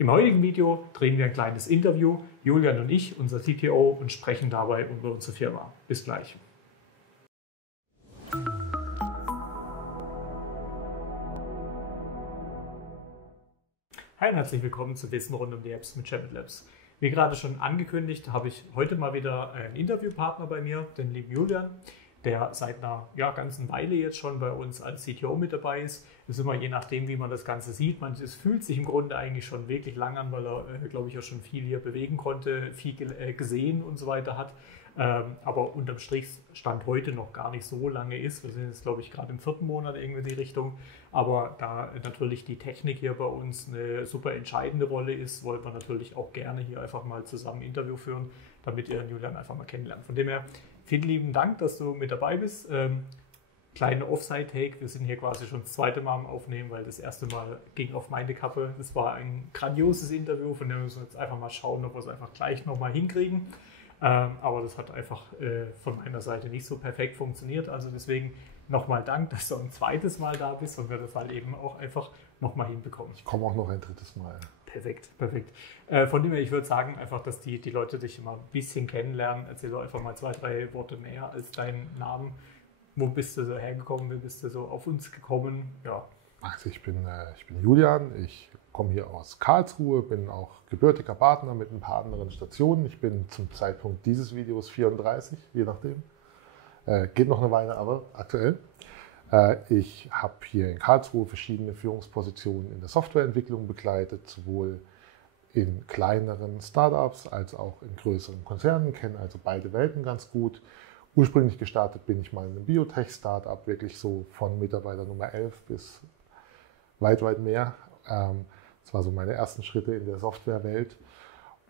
Im heutigen Video drehen wir ein kleines Interview, Julian und ich, unser CTO, und sprechen dabei über unsere Firma. Bis gleich. Hi und herzlich willkommen zu Wissen rund um die Apps mit Jamit Labs. Wie gerade schon angekündigt, habe ich heute mal wieder einen Interviewpartner bei mir, den lieben Julian, der seit einer ganzen Weile jetzt schon bei uns als CTO mit dabei ist. Das ist immer je nachdem, wie man das Ganze sieht. Es fühlt sich im Grunde eigentlich schon wirklich lang an, weil er, glaube ich, auch schon viel hier bewegen konnte, viel gesehen und so weiter hat. Aber unterm Strich Stand heute noch gar nicht so lange ist. Wir sind jetzt, glaube ich, gerade im 4. Monat irgendwie in die Richtung. Aber da natürlich die Technik hier bei uns eine super entscheidende Rolle ist, wollten wir natürlich auch gerne hier einfach mal zusammen ein Interview führen, damit ihr Julian einfach mal kennenlernt. Von dem her, vielen lieben Dank, dass du mit dabei bist. Kleine Offside-Take, wir sind hier quasi schon das zweite Mal am Aufnehmen, weil das erste Mal ging auf meine Kappe. Das war ein grandioses Interview, von dem müssen wir jetzt einfach mal schauen, ob wir es einfach gleich nochmal hinkriegen. Aber das hat einfach von meiner Seite nicht so perfekt funktioniert. Also deswegen nochmal Dank, dass du ein zweites Mal da bist und wir das halt eben auch einfach nochmal hinbekommen. Ich komme auch noch ein drittes Mal. Perfekt, perfekt. Von dem her, ich würde sagen einfach, dass die Leute dich immer ein bisschen kennenlernen. Erzähl doch einfach mal 2, 3 Worte mehr als deinen Namen. Wo bist du so hergekommen? Wie bist du so auf uns gekommen? Ja. Also ich bin Julian, ich komme hier aus Karlsruhe, bin auch gebürtiger Partner mit ein paar anderen Stationen. Ich bin zum Zeitpunkt dieses Videos 34, je nachdem. Geht noch eine Weile, aber aktuell. Ich habe hier in Karlsruhe verschiedene Führungspositionen in der Softwareentwicklung begleitet, sowohl in kleineren Startups als auch in größeren Konzernen, kenne also beide Welten ganz gut. Ursprünglich gestartet bin ich mal in einem Biotech-Startup, wirklich so von Mitarbeiter Nummer 11 bis weit, weit mehr. Das war so meine ersten Schritte in der Softwarewelt.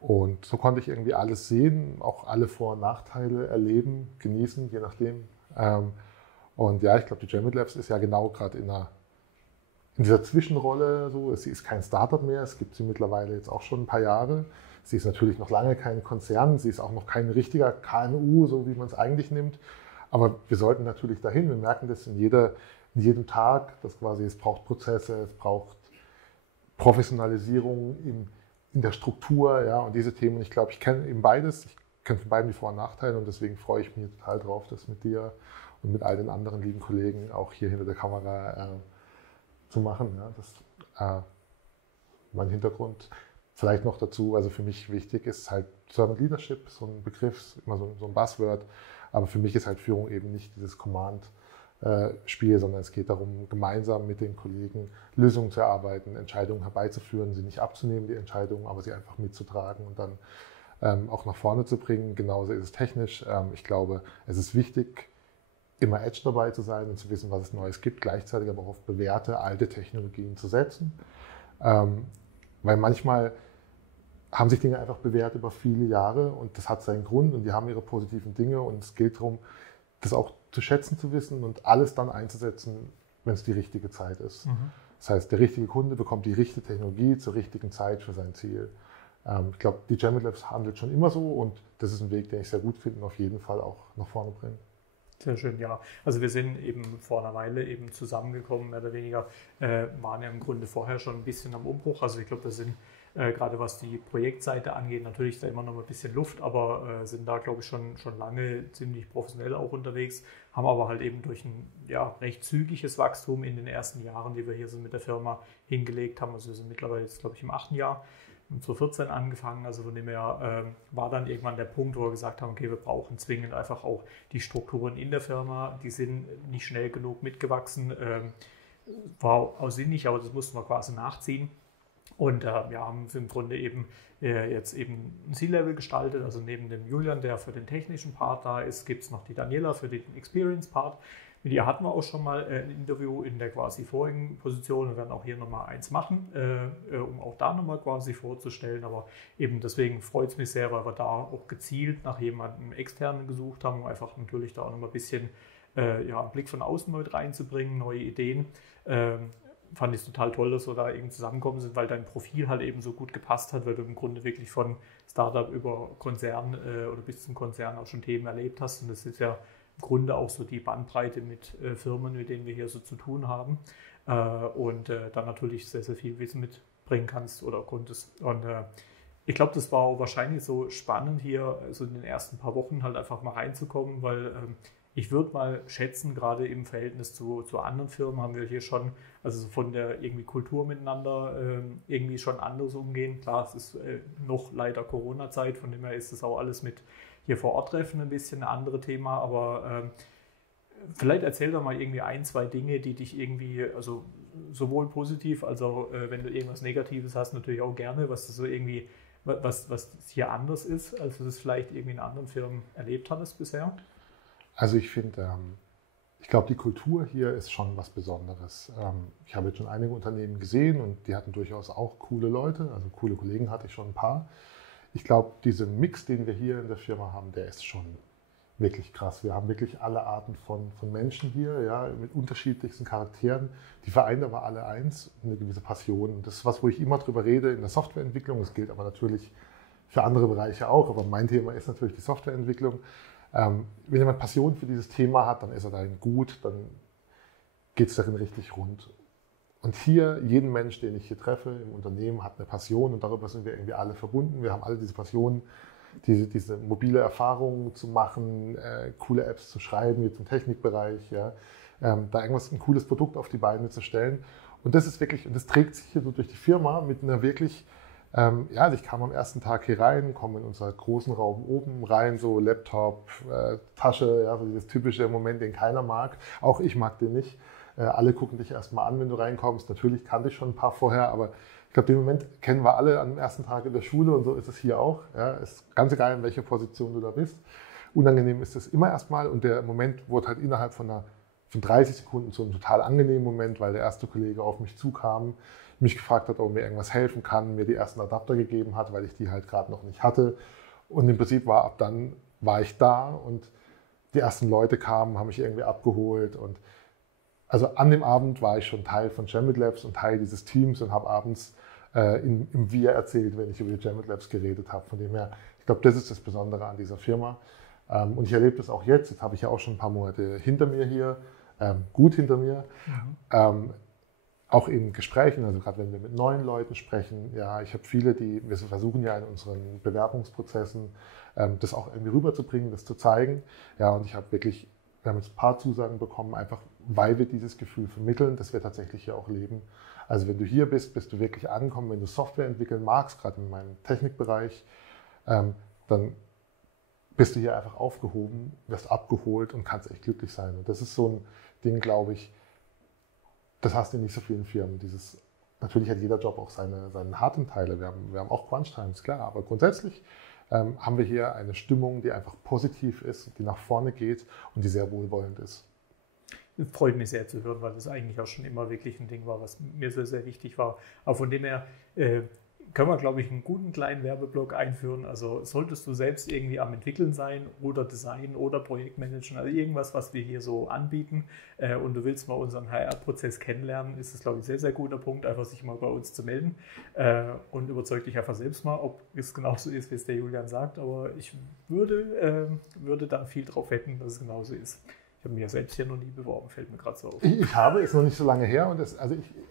Und so konnte ich irgendwie alles sehen, auch alle Vor- und Nachteile erleben, genießen, je nachdem. Und ja, ich glaube, die Jamit Labs ist ja genau gerade in dieser Zwischenrolle so. Sie ist kein Startup mehr, es gibt sie mittlerweile jetzt auch schon ein paar Jahre. Sie ist natürlich noch lange kein Konzern, sie ist auch noch kein richtiger KMU, so wie man es eigentlich nimmt. Aber wir sollten natürlich dahin, wir merken das in jedem Tag, dass quasi es braucht Prozesse, es braucht Professionalisierung in der Struktur, ja, und diese Themen. Ich glaube, ich kenne eben beides, ich kenne von beiden die Vor- und Nachteile und deswegen freue ich mich total drauf, das mit dir und mit all den anderen lieben Kollegen auch hier hinter der Kamera zu machen. Ja. Das mein Hintergrund. Vielleicht noch dazu, also für mich wichtig ist halt Servant Leadership, so ein Begriff, immer so ein Buzzword, aber für mich ist halt Führung eben nicht dieses Command-Spiel, sondern es geht darum, gemeinsam mit den Kollegen Lösungen zu erarbeiten, Entscheidungen herbeizuführen, sie nicht abzunehmen, die Entscheidungen, aber sie einfach mitzutragen und dann auch nach vorne zu bringen. Genauso ist es technisch. Ich glaube, es ist wichtig, immer Edge dabei zu sein und zu wissen, was es Neues gibt, gleichzeitig aber auch auf bewährte, alte Technologien zu setzen. Weil manchmal haben sich Dinge einfach bewährt über viele Jahre und das hat seinen Grund und die haben ihre positiven Dinge und es gilt darum, das auch zu schätzen zu wissen und alles dann einzusetzen, wenn es die richtige Zeit ist. Das heißt, der richtige Kunde bekommt die richtige Technologie zur richtigen Zeit für sein Ziel. Ich glaube, die Jamit Labs handelt schon immer so und das ist ein Weg, den ich sehr gut finde und auf jeden Fall auch nach vorne bringe. Sehr schön, ja. Also wir sind eben vor einer Weile eben zusammengekommen, mehr oder weniger, waren ja im Grunde vorher schon ein bisschen am Umbruch. Also ich glaube, wir sind gerade was die Projektseite angeht, natürlich ist da immer noch ein bisschen Luft, aber sind da, glaube ich, schon lange ziemlich professionell auch unterwegs, haben aber halt eben durch ein recht zügiges Wachstum in den ersten Jahren, die wir hier so mit der Firma hingelegt haben. Also wir sind mittlerweile jetzt, glaube ich, im 8. Jahr. 2014 angefangen, also von dem her war dann irgendwann der Punkt, wo wir gesagt haben, okay, wir brauchen zwingend einfach auch die Strukturen in der Firma, die sind nicht schnell genug mitgewachsen, war auch sinnig, aber das mussten wir quasi nachziehen und haben im Grunde eben jetzt eben ein C-Level gestaltet, also neben dem Julian, der für den technischen Part da ist, gibt es noch die Daniela für den Experience-Part. Mit ihr hatten wir auch schon mal ein Interview in der quasi vorigen Position. Wir werden auch hier nochmal eins machen, um auch da nochmal quasi vorzustellen. Aber eben deswegen freut es mich sehr, weil wir da auch gezielt nach jemandem externen gesucht haben, um einfach natürlich da auch nochmal ein bisschen einen Blick von außen mit reinzubringen, neue Ideen. Fand ich es total toll, dass wir da eben zusammengekommen sind, weil dein Profil halt eben so gut gepasst hat, weil du im Grunde wirklich von Startup über Konzern oder bis zum Konzern auch schon Themen erlebt hast. Und das ist ja im Grunde auch so die Bandbreite mit Firmen, mit denen wir hier so zu tun haben. Und dann natürlich sehr, sehr viel Wissen mit bringen kannst oder konntest. Und ich glaube, das war auch wahrscheinlich so spannend hier, so in den ersten paar Wochen halt einfach mal reinzukommen, weil ich würde mal schätzen, gerade im Verhältnis zu anderen Firmen haben wir hier schon, also so von der irgendwie Kultur miteinander irgendwie schon anders umgehen. Klar, es ist noch leider Corona-Zeit, von dem her ist es auch alles mit hier vor Ort treffen ein bisschen ein anderes Thema, aber vielleicht erzähl doch mal irgendwie ein, zwei Dinge, die dich irgendwie, also sowohl positiv als auch wenn du irgendwas Negatives hast, natürlich auch gerne, was du so irgendwie, was hier anders ist, als du es vielleicht irgendwie in anderen Firmen erlebt hattest bisher. Also ich finde, ich glaube, die Kultur hier ist schon was Besonderes. Ich habe jetzt schon einige Unternehmen gesehen und die hatten durchaus auch coole Leute, also coole Kollegen hatte ich schon ein paar. Ich glaube, dieser Mix, den wir hier in der Firma haben, der ist schon wirklich krass. Wir haben wirklich alle Arten von Menschen hier, ja, mit unterschiedlichsten Charakteren. Die vereinen aber alle eins, eine gewisse Passion. Und das ist was, wo ich immer drüber rede in der Softwareentwicklung. Das gilt aber natürlich für andere Bereiche auch. Aber mein Thema ist natürlich die Softwareentwicklung. Wenn jemand Passion für dieses Thema hat, dann ist er darin gut, dann geht es darin richtig rund. Und hier, jeden Mensch, den ich hier treffe im Unternehmen, hat eine Passion und darüber sind wir irgendwie alle verbunden. Wir haben alle diese Passion, diese mobile Erfahrungen zu machen, coole Apps zu schreiben, jetzt im Technikbereich, ja, da irgendwas, ein cooles Produkt auf die Beine zu stellen. Und das ist wirklich, und das trägt sich hier so durch die Firma mit einer wirklich, ja, also ich kam am ersten Tag hier rein, komme in unseren großen Raum oben rein, so Laptop, Tasche, ja, so dieses typische Moment, den keiner mag. Auch ich mag den nicht. Alle gucken dich erstmal an, wenn du reinkommst. Natürlich kannte ich schon ein paar vorher, aber ich glaube, den Moment kennen wir alle am ersten Tag in der Schule und so ist es hier auch. Ja, ist ganz egal, in welcher Position du da bist. Unangenehm ist es immer erstmal und der Moment wurde halt innerhalb von 30 Sekunden zu einem total angenehmen Moment, weil der erste Kollege auf mich zukam, mich gefragt hat, ob er mir irgendwas helfen kann, mir die ersten Adapter gegeben hat, weil ich die halt gerade noch nicht hatte. Und im Prinzip ab dann war ich da und die ersten Leute kamen, haben mich irgendwie abgeholt und also an dem Abend war ich schon Teil von Jamit Labs und Teil dieses Teams und habe abends im Wir erzählt, wenn ich über die Jamit Labs geredet habe. Von dem her, ich glaube, das ist das Besondere an dieser Firma. Und ich erlebe das auch jetzt. Jetzt habe ich ja auch schon ein paar Monate hinter mir hier, gut hinter mir. Mhm. Auch in Gesprächen, also gerade wenn wir mit neuen Leuten sprechen, ja, ich habe viele, wir versuchen ja in unseren Bewerbungsprozessen das auch irgendwie rüberzubringen, das zu zeigen. Ja, und wir haben jetzt ein paar Zusagen bekommen, einfach weil wir dieses Gefühl vermitteln, dass wir tatsächlich hier auch leben. Also wenn du hier bist, bist du wirklich angekommen, wenn du Software entwickeln magst, gerade in meinem Technikbereich, dann bist du hier einfach aufgehoben, wirst abgeholt und kannst echt glücklich sein. Und das ist so ein Ding, glaube ich, das hast du in nicht so vielen Firmen. Natürlich hat jeder Job auch seine harten Teile. Wir haben auch Crunch-Times, klar, aber grundsätzlich haben wir hier eine Stimmung, die einfach positiv ist, die nach vorne geht und die sehr wohlwollend ist. Das freut mich sehr zu hören, weil das eigentlich auch schon immer wirklich ein Ding war, was mir sehr, sehr wichtig war. Aber von dem her können wir, glaube ich, einen guten kleinen Werbeblock einführen. Also solltest du selbst irgendwie am Entwickeln sein oder Design oder Projektmanagen, also irgendwas, was wir hier so anbieten und du willst mal unseren HR-Prozess kennenlernen, ist das, glaube ich, ein sehr, sehr guter Punkt, einfach sich mal bei uns zu melden und überzeug dich einfach selbst mal, ob es genauso ist, wie es der Julian sagt. Aber ich würde da viel drauf wetten, dass es genauso ist. Ich habe mich ja selbst hier noch nie beworben, fällt mir gerade so auf. Ich habe, ist noch nicht so lange her und es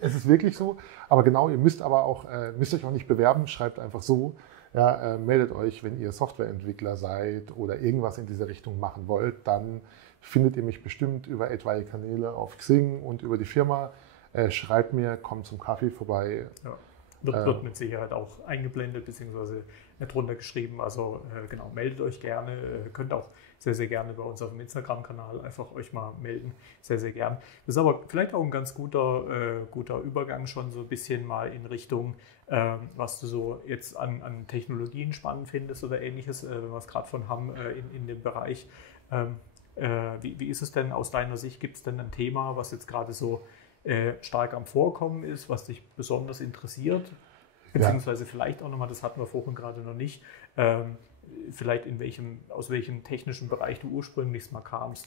ist wirklich so. Aber genau, ihr müsst euch auch nicht bewerben, schreibt einfach so, ja, meldet euch, wenn ihr Softwareentwickler seid oder irgendwas in diese Richtung machen wollt, dann findet ihr mich bestimmt über etwaige Kanäle auf Xing und über die Firma. Schreibt mir, kommt zum Kaffee vorbei. Ja. Wird mit Sicherheit auch eingeblendet bzw. drunter geschrieben. Also genau, meldet euch gerne. Könnt auch sehr, sehr gerne bei uns auf dem Instagram-Kanal einfach euch mal melden. Sehr, sehr gern. Das ist aber vielleicht auch ein ganz guter Übergang schon so ein bisschen mal in Richtung, was du so jetzt an Technologien spannend findest oder ähnliches, wenn wir es gerade von haben in dem Bereich. Wie ist es denn aus deiner Sicht? Gibt es denn ein Thema, was jetzt gerade so stark am Vorkommen ist, was dich besonders interessiert, beziehungsweise vielleicht auch nochmal, das hatten wir vorhin gerade noch nicht, vielleicht aus welchem technischen Bereich du ursprünglich mal kamst?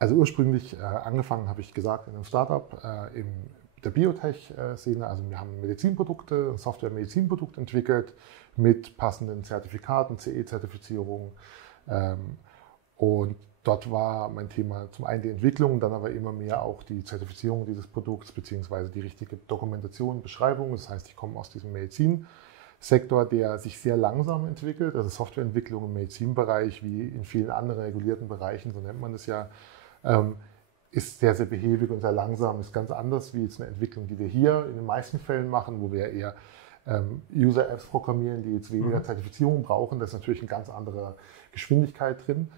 Also ursprünglich angefangen, habe ich gesagt, in einem Startup in der Biotech-Szene. Also wir haben Medizinprodukte, Software-Medizinprodukt entwickelt mit passenden Zertifikaten, CE-Zertifizierung und dort war mein Thema zum einen die Entwicklung, dann aber immer mehr auch die Zertifizierung dieses Produkts beziehungsweise die richtige Dokumentation, Beschreibung. Das heißt, ich komme aus diesem Medizinsektor, der sich sehr langsam entwickelt. Also Softwareentwicklung im Medizinbereich, wie in vielen anderen regulierten Bereichen, so nennt man das ja, ist sehr, sehr behäbig und sehr langsam. Ist ganz anders wie jetzt eine Entwicklung, die wir hier in den meisten Fällen machen, wo wir eher User-Apps programmieren, die jetzt weniger Zertifizierung brauchen. Da ist natürlich eine ganz andere Geschwindigkeit drin.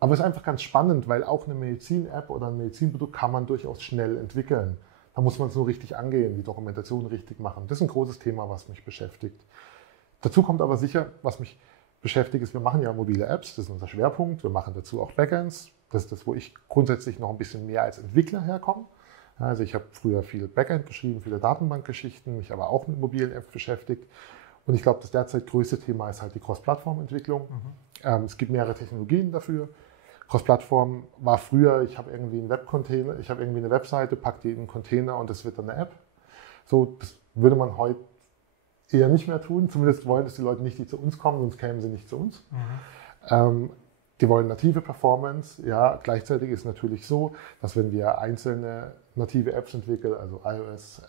Aber es ist einfach ganz spannend, weil auch eine Medizin-App oder ein Medizinprodukt kann man durchaus schnell entwickeln. Da muss man es nur richtig angehen, die Dokumentation richtig machen. Das ist ein großes Thema, was mich beschäftigt. Dazu kommt aber sicher, was mich beschäftigt, ist, wir machen ja mobile Apps, das ist unser Schwerpunkt. Wir machen dazu auch Backends. Das ist das, wo ich grundsätzlich noch ein bisschen mehr als Entwickler herkomme. Also ich habe früher viel Backend geschrieben, viele Datenbankgeschichten, mich aber auch mit mobilen Apps beschäftigt. Und ich glaube, das derzeit größte Thema ist halt die Cross-Plattform-Entwicklung. Es gibt mehrere Technologien dafür. Cross-Plattform war früher, ich habe irgendwie einen Webcontainer, ich habe irgendwie eine Webseite, packe die in einen Container und das wird dann eine App. So, das würde man heute eher nicht mehr tun. Zumindest wollen es die Leute nicht, die zu uns kommen, sonst kämen sie nicht zu uns. Die wollen native Performance. Ja, gleichzeitig ist es natürlich so, dass wenn wir einzelne native Apps entwickeln, also iOS,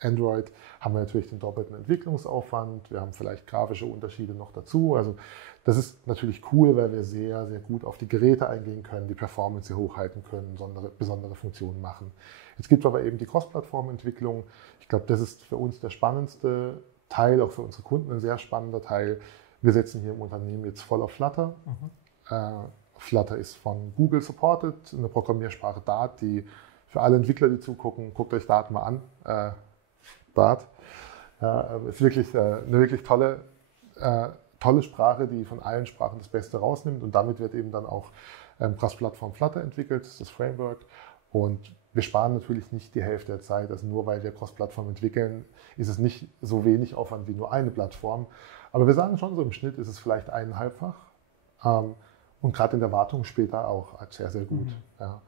Android, haben wir natürlich den doppelten Entwicklungsaufwand. Wir haben vielleicht grafische Unterschiede noch dazu. Also das ist natürlich cool, weil wir sehr, sehr gut auf die Geräte eingehen können, die Performance hier hochhalten können, besondere Funktionen machen. Jetzt gibt es aber eben die Cross-Plattform-Entwicklung. Ich glaube, das ist für uns der spannendste Teil, auch für unsere Kunden ein sehr spannender Teil. Wir setzen hier im Unternehmen jetzt voll auf Flutter. Flutter ist von Google supported, eine Programmiersprache Dart, die für alle Entwickler, die zugucken, guckt euch Dart mal an. Dart ist wirklich eine wirklich tolle Sprache, die von allen Sprachen das Beste rausnimmt und damit wird eben dann auch Cross-Plattform Flutter entwickelt, das ist das Framework und wir sparen natürlich nicht die Hälfte der Zeit, also nur weil wir Cross-Plattform entwickeln, ist es nicht so wenig Aufwand wie nur eine Plattform, aber wir sagen schon so im Schnitt ist es vielleicht 1,5-fach. Und gerade in der Wartung später auch sehr, sehr gut. Ja.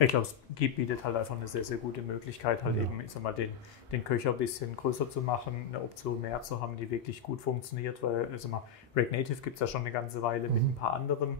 Ich glaube, es bietet halt einfach eine sehr, sehr gute Möglichkeit, halt eben, ich sag mal, den Köcher ein bisschen größer zu machen, eine Option mehr zu haben, die wirklich gut funktioniert, weil, ich sag mal, React Native gibt es ja schon eine ganze Weile mit ein paar anderen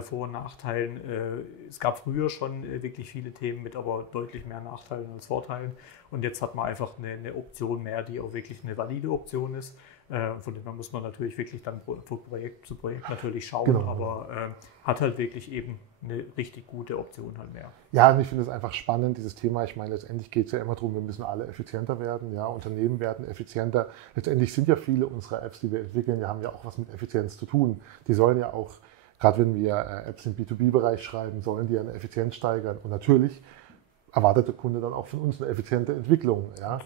Vor- und Nachteilen. Es gab früher schon wirklich viele Themen mit aber deutlich mehr Nachteilen als Vorteilen und jetzt hat man einfach eine Option mehr, die auch wirklich eine valide Option ist. Von dem her muss man natürlich wirklich dann von Projekt zu Projekt natürlich schauen, aber hat halt wirklich eben eine richtig gute Option halt mehr. Ja, und ich finde es einfach spannend, dieses Thema. Ich meine, letztendlich geht es ja immer darum, wir müssen alle effizienter werden, ja, Unternehmen werden effizienter. Letztendlich sind ja viele unserer Apps, die wir entwickeln, die haben ja auch was mit Effizienz zu tun. Die sollen ja auch, gerade wenn wir Apps im B2B-Bereich schreiben, sollen die ja eine Effizienz steigern. Und natürlich erwartet der Kunde dann auch von uns eine effiziente Entwicklung, ja.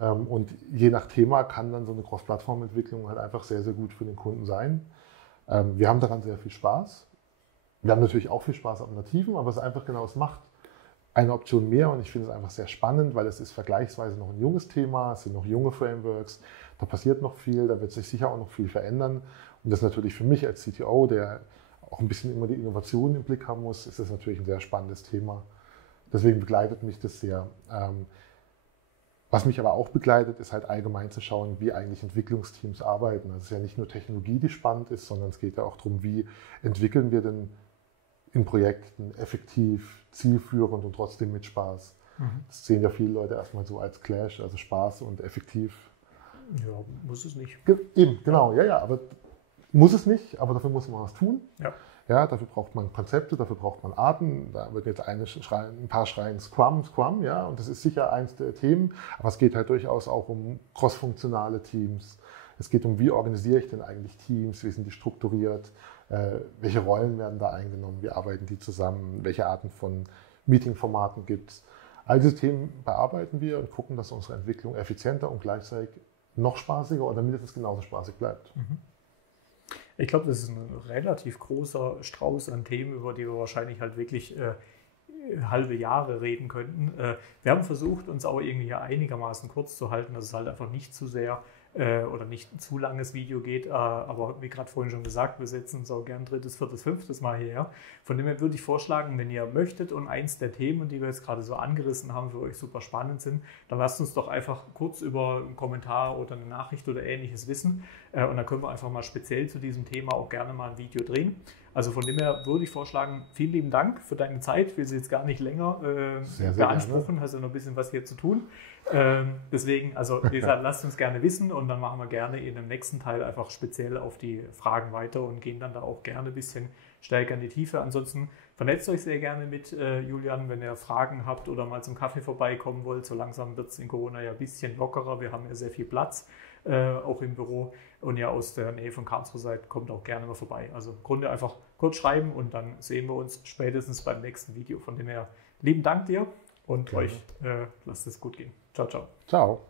Und je nach Thema kann dann so eine Cross-Plattform-Entwicklung halt einfach sehr, sehr gut für den Kunden sein. Wir haben daran sehr viel Spaß. Wir haben natürlich auch viel Spaß am Nativen, aber es einfach genau, es macht eine Option mehr und ich finde es einfach sehr spannend, weil es ist vergleichsweise noch ein junges Thema, es sind noch junge Frameworks, da passiert noch viel, da wird sich sicher auch noch viel verändern. Und das ist natürlich für mich als CTO, der auch ein bisschen immer die Innovation im Blick haben muss, ist das natürlich ein sehr spannendes Thema. Deswegen begleitet mich das sehr. Was mich aber auch begleitet, ist halt allgemein zu schauen, wie eigentlich Entwicklungsteams arbeiten. Also es ist ja nicht nur Technologie, die spannend ist, sondern es geht ja auch darum, wie entwickeln wir denn in Projekten effektiv, zielführend und trotzdem mit Spaß. Das sehen ja viele Leute erstmal so als Clash, also Spaß und effektiv. Ja, muss es nicht. Eben, genau, ja, aber muss es nicht, aber dafür muss man was tun. Ja. Ja, dafür braucht man Konzepte, dafür braucht man Arten. Da wird jetzt ein paar schreien Scrum, ja, und das ist sicher eins der Themen. Aber es geht halt durchaus auch um crossfunktionale Teams. Es geht um, wie organisiere ich denn eigentlich Teams, wie sind die strukturiert, welche Rollen werden da eingenommen, wie arbeiten die zusammen, welche Arten von Meetingformaten gibt es. All diese Themen bearbeiten wir und gucken, dass unsere Entwicklung effizienter und gleichzeitig noch spaßiger oder mindestens genauso spaßig bleibt. Ich glaube, das ist ein relativ großer Strauß an Themen, über die wir wahrscheinlich halt wirklich halbe Jahre reden könnten. Wir haben versucht, uns auch irgendwie einigermaßen kurz zu halten, dass es halt einfach nicht zu sehr oder nicht ein zu langes Video geht, aber wie gerade vorhin schon gesagt, wir setzen uns auch gern 3., 4., 5. Mal hierher. Von dem her würde ich vorschlagen, wenn ihr möchtet und eins der Themen, die wir jetzt gerade so angerissen haben, für euch super spannend sind, dann lasst uns doch einfach kurz über einen Kommentar oder eine Nachricht oder Ähnliches wissen und dann können wir einfach mal speziell zu diesem Thema auch gerne mal ein Video drehen. Also von dem her würde ich vorschlagen, vielen lieben Dank für deine Zeit. Ich will sie jetzt gar nicht länger beanspruchen, gerne. Hast ja noch ein bisschen was hier zu tun. Deswegen, also wie gesagt, lasst uns gerne wissen und dann machen wir gerne in dem nächsten Teil einfach speziell auf die Fragen weiter und gehen dann da auch gerne ein bisschen stärker in die Tiefe. Ansonsten vernetzt euch sehr gerne mit Julian, wenn ihr Fragen habt oder mal zum Kaffee vorbeikommen wollt. So langsam wird es in Corona ja ein bisschen lockerer. Wir haben ja sehr viel Platz, auch im Büro. Und ihr aus der Nähe von Karlsruhe seid, kommt auch gerne mal vorbei. Also im Grunde einfach kurz schreiben und dann sehen wir uns spätestens beim nächsten Video. Von dem her lieben Dank dir und euch lasst es gut gehen. Ciao, ciao. Ciao.